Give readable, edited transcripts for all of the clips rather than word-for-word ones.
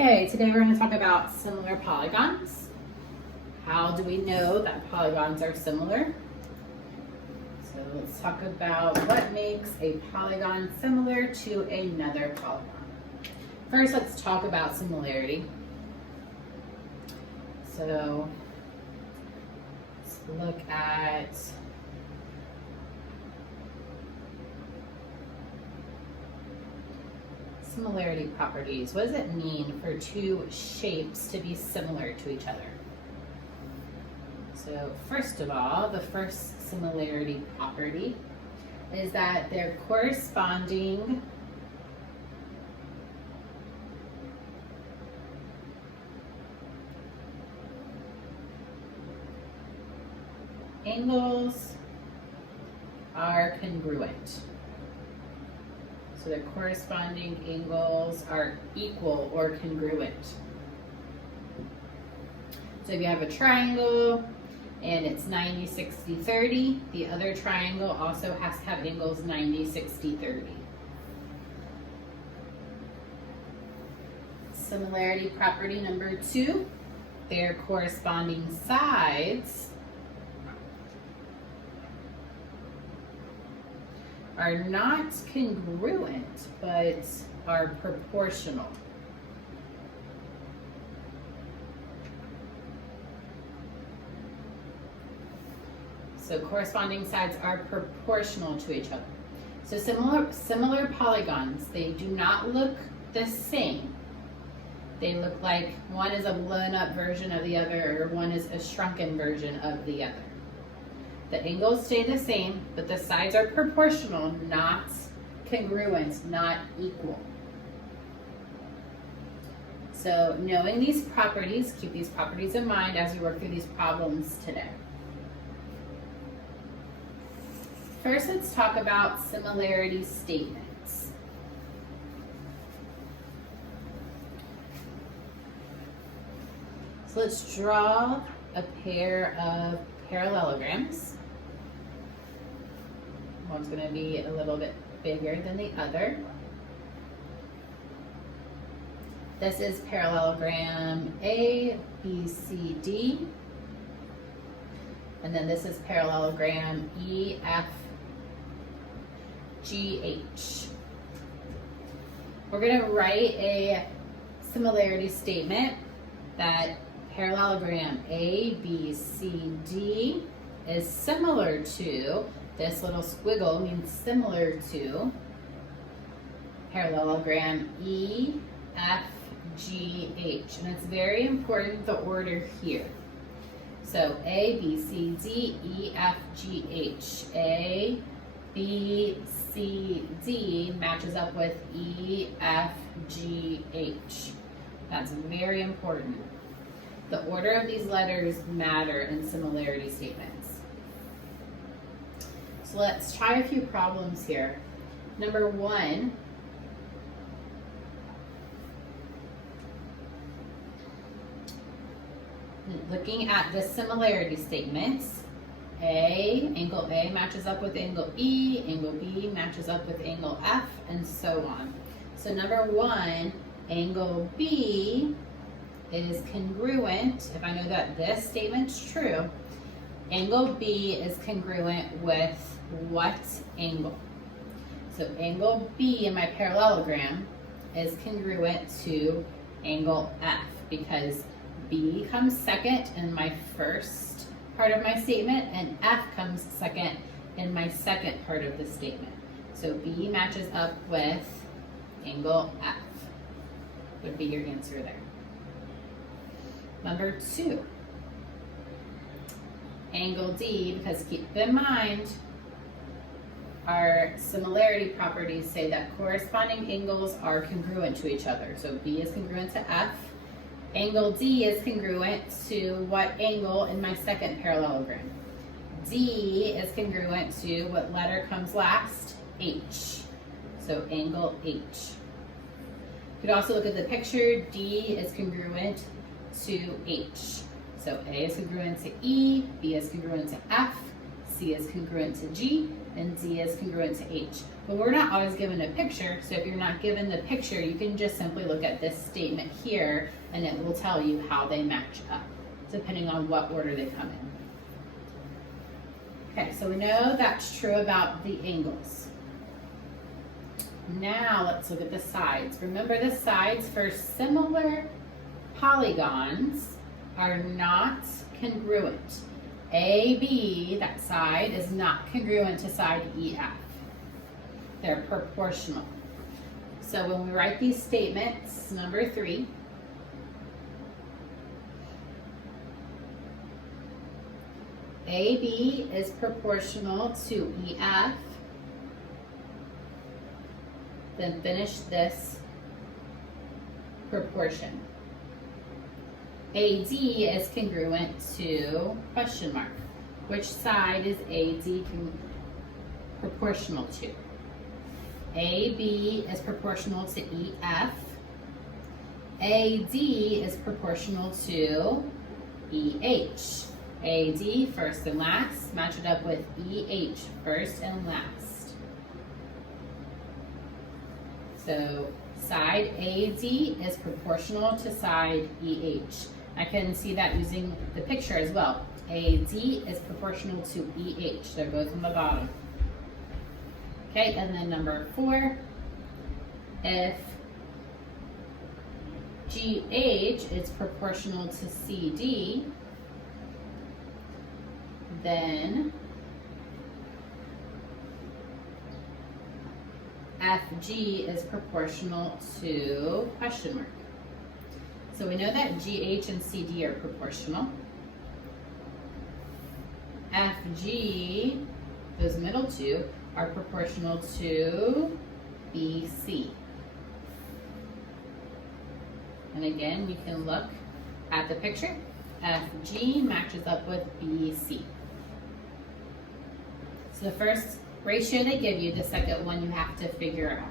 Okay, today we're going to talk about similar polygons. How do we know that polygons are similar? So let's talk about what makes a polygon similar to another polygon. First, let's talk about similarity. So let's look at similarity properties. What does it mean for two shapes to be similar to each other? So first of all, the first similarity property is that their corresponding angles are congruent. So the corresponding angles are equal or congruent. So if you have a triangle and it's 90, 60, 30, the other triangle also has to have angles 90, 60, 30. Similarity property number 2, their corresponding sides are not congruent, but are proportional. So corresponding sides are proportional to each other. So similar polygons, they do not look the same. They look like one is a blown up version of the other, or one is a shrunken version of the other. The angles stay the same, but the sides are proportional, not congruent, not equal. So knowing these properties, keep these properties in mind as we work through these problems today. First, let's talk about similarity statements. So let's draw a pair of parallelograms. One's going to be a little bit bigger than the other. This is parallelogram A, B, C, D. And then this is parallelogram E, F, G, H. We're going to write a similarity statement that parallelogram A, B, C, D is similar to, this little squiggle means similar to, parallelogram E, F, G, H. And it's very important the order here. So A, B, C, D, E, F, G, H. A, B, C, D matches up with E, F, G, H. That's very important. The order of these letters matter in similarity statements. So let's try a few problems here. Number 1, looking at the similarity statements, angle A matches up with angle B, angle B matches up with angle F, and so on. So number 1, angle B is congruent. If I know that this statement's true, angle B is congruent with what angle? So angle B in my parallelogram is congruent to angle F because B comes second in my first part of my statement and F comes second in my second part of the statement. So B matches up with angle F would be your answer there. Number 2, angle D, because keep in mind our similarity properties say that corresponding angles are congruent to each other. So B is congruent to F. Angle D is congruent to what angle in my second parallelogram? D is congruent to what letter comes last? H. So angle H. You could also look at the picture. D is congruent to H. So A is congruent to E, B is congruent to F, C is congruent to G, and D is congruent to H. But we're not always given a picture, so if you're not given the picture, you can just simply look at this statement here, and it will tell you how they match up, depending on what order they come in. Okay, so we know that's true about the angles. Now let's look at the sides. Remember, the sides for similar polygons are not congruent. AB, that side, is not congruent to side EF. They're proportional. So when we write these statements, number 3, AB is proportional to EF. Then finish this proportion. AD is congruent to question mark. Which side is AD proportional to? AB is proportional to EF. AD is proportional to EH. AD first and last, match it up with EH first and last. So side AD is proportional to side EH. I can see that using the picture as well. AD is proportional to EH. They're both on the bottom. Okay, and then number 4, if GH is proportional to CD, then FG is proportional to question mark. So we know that GH and CD are proportional. FG, those middle two, are proportional to BC. And again, we can look at the picture. FG matches up with BC. So the first ratio they give you, the second one you have to figure out.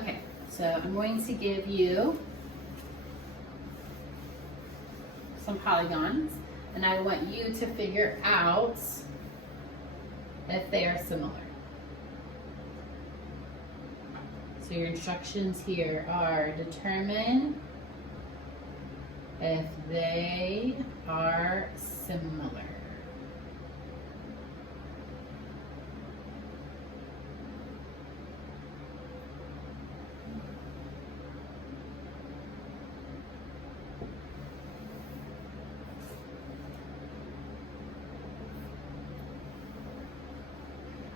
Okay, so I'm going to give you some polygons, and I want you to figure out if they are similar. So your instructions here are determine if they are similar.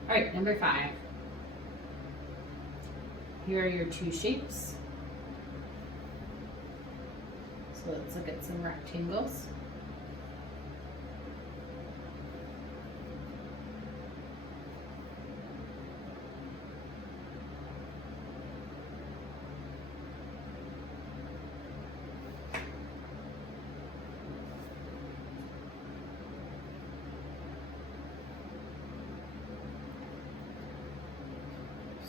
All right, number 5. Here are your two shapes. So let's look at some rectangles.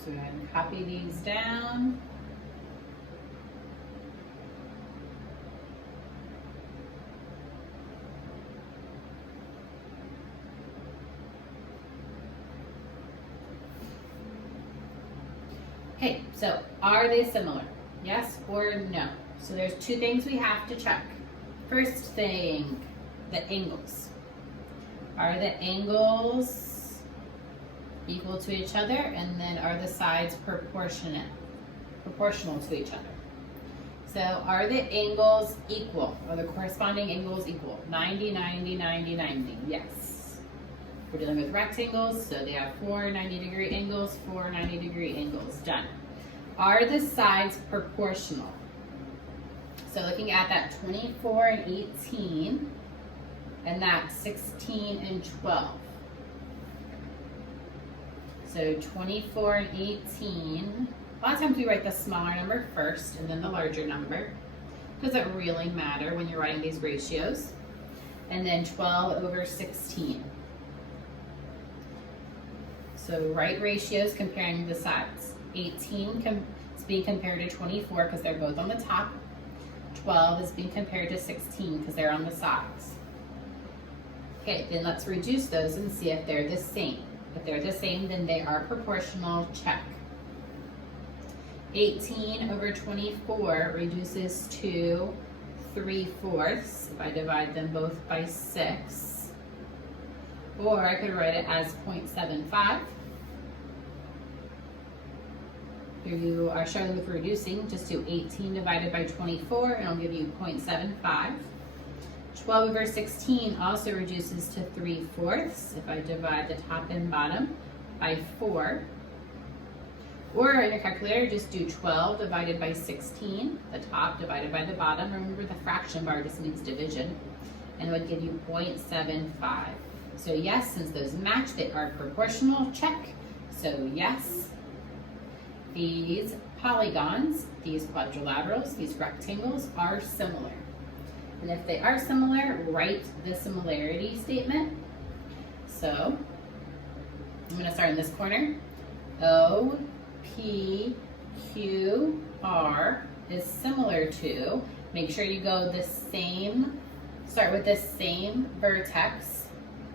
So go ahead and copy these down. Okay, so are they similar? Yes or no? So there's 2 things we have to check. First thing, the angles. Are the angles equal to each other? And then are the sides proportional to each other? So are the angles equal? Are the corresponding angles equal? 90, 90, 90, 90. Yes. We're dealing with rectangles, so they have 4 90-degree angles, 4 90-degree angles. Done. Are the sides proportional? So looking at that 24 and 18, and that 16 and 12. So 24 and 18, a lot of times we write the smaller number first and then the larger number. Doesn't really matter when you're writing these ratios. And then 12 over 16. So write ratios comparing the sides. 18 is being compared to 24 because they're both on the top. 12 is being compared to 16 because they're on the sides. Okay, then let's reduce those and see if they're the same. If they're the same, then they are proportional, check. 18 over 24 reduces to 3/4 if I divide them both by 6. Or I could write it as 0.75. If you are struggling with reducing, just do 18 divided by 24 and it'll give you 0.75. 12 over 16 also reduces to 3/4 if I divide the top and bottom by 4. Or in your calculator, just do 12 divided by 16, the top divided by the bottom. Remember the fraction bar just needs division, and it would give you 0.75. So yes, since those match, they are proportional, check. So yes, these polygons, these quadrilaterals, these rectangles are similar. And if they are similar, write the similarity statement. So I'm going to start in this corner. O, P, Q, R is similar to, make sure you go the same, start with the same vertex,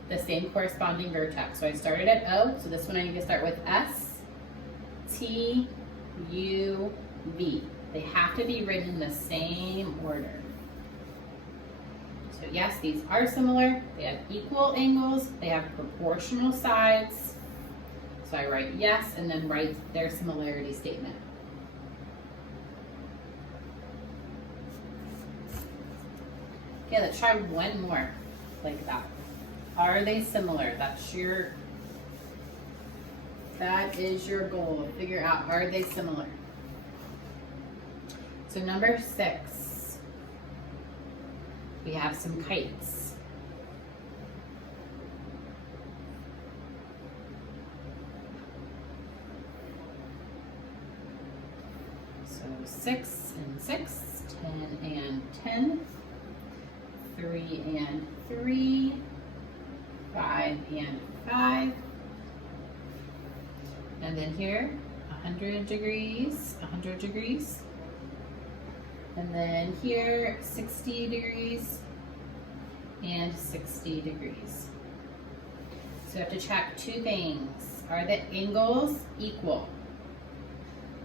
the same corresponding vertex. So I started at O, so this one I need to start with S, T, U, V. They have to be written in the same order. So yes, these are similar. They have equal angles. They have proportional sides. So I write yes and then write their similarity statement. Okay, let's try one more like that. Are they similar? That is your goal. Figure out, are they similar? So number 6, we have some kites. So 6 and 6, 10 and 10, 3 and 3, 5 and 5. And then here, 100 degrees, 100 degrees. And then here, 60 degrees and 60 degrees. So you have to check 2 things. Are the angles equal?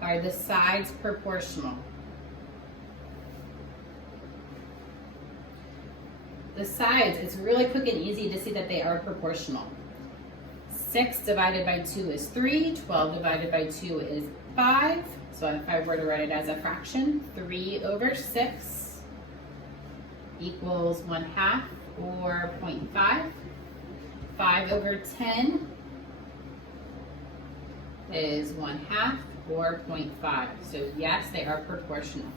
Are the sides proportional? The sides, it's really quick and easy to see that they are proportional. 6 divided by 2 is 3, 12 divided by 2 is 5. So if I were to write it as a fraction, 3 over 6 equals 1/2 or 0.5. 5 over 10 is 1/2 or 0.5. So yes, they are proportional.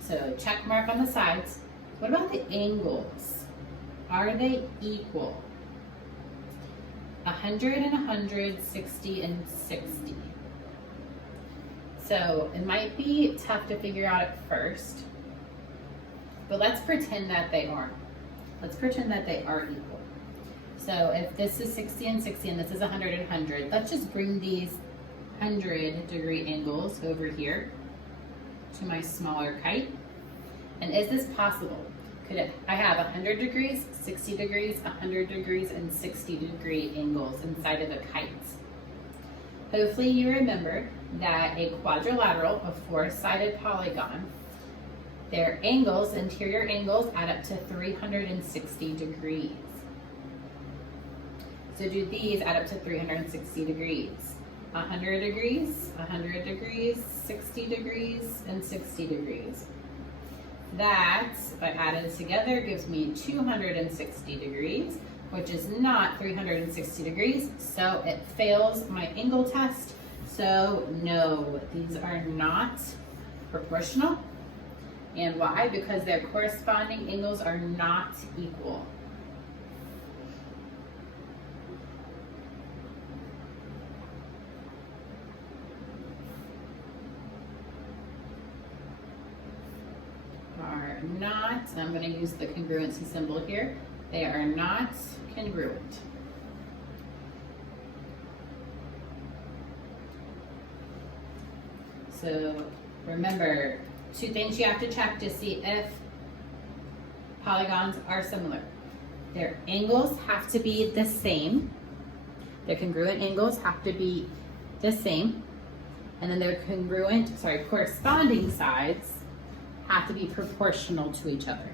So check mark on the sides. What about the angles? Are they equal? 100 and 100, 60 and 60. So it might be tough to figure out at first, but let's pretend that they are. Let's pretend that they are equal. So if this is 60 and 60 and this is 100 and 100, let's just bring these 100-degree angles over here to my smaller kite. And is this possible? I have 100 degrees, 60 degrees, 100 degrees, and 60-degree angles inside of a kite. Hopefully you remember that a quadrilateral, a 4-sided polygon, their angles, interior angles, add up to 360 degrees. So do these add up to 360 degrees? 100 degrees, 100 degrees, 60 degrees, and 60 degrees. That, if I add it together, gives me 260 degrees, which is not 360 degrees, so it fails my angle test. So no, these are not proportional. And why? Because their corresponding angles are not equal. Are not, and I'm going to use the congruency symbol here, they are not congruent. So remember, two things you have to check to see if polygons are similar. Their angles have to be the same. Their congruent angles have to be the same. And then their corresponding sides have to be proportional to each other.